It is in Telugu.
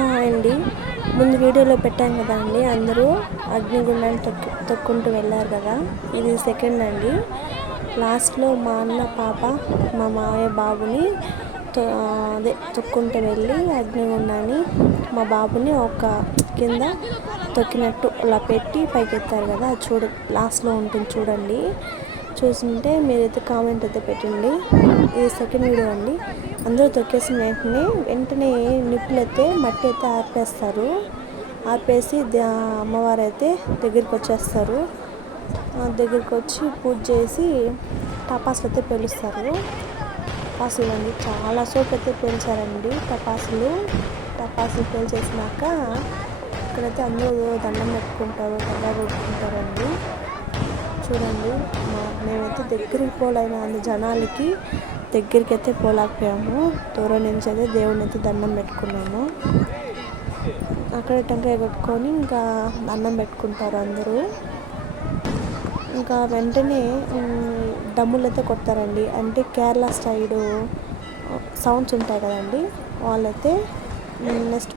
అండి, ముందు వీడియోలో పెట్టాను కదా అండి, అందరూ అగ్నిగుండాన్ని తొక్కుంటూ వెళ్ళారు కదా. ఇది సెకండ్ అండి. లాస్ట్లో మా అన్న పాప మా మావయ్య బాబుని తొక్కుంటూ వెళ్ళి అగ్నిగుండాన్ని మా బాబుని ఒక కింద తొక్కినట్టు అలా పెట్టి పైకెత్తారు కదా. అది లాస్ట్లో ఉంటుంది చూడండి. చూసింటే మీరైతే కామెంట్ అయితే పెట్టండి. ఇది సెకండ్ వీడియో అండి. అందరూ తొక్కేసిన వెంటనే నిప్పులు అయితే మట్టి అయితే ఆర్పేసి అమ్మవారు అయితే దగ్గరికి వచ్చేస్తారు. దగ్గరికి వచ్చి పూజ చేసి టపాసులు అయితే పేలుస్తారు. టపాసులు అండి చాలా సోపు అయితే పేల్చారండి. టపాసులు పేల్చేసినాక ఇక్కడైతే అందరూ దండం పెట్టుకుంటారు, కొట్టుకుంటారండి. చూడండి, మేమైతే దగ్గరికి పోలేని జనాలకి దగ్గరికి అయితే పోలేకపోయాము. దూరం నుంచి అయితే దేవుడిని అయితే దండం పెట్టుకున్నాము. అక్కడే టెంకాయ కొట్టుకొని ఇంకా దండం పెట్టుకుంటారు అందరూ. ఇంకా వెంటనే డమ్ములు అయితే కొడతారండి. అంటే కేరళ సైడు సౌండ్స్ ఉంటాయి కదండి, వాళ్ళైతే నెక్స్ట్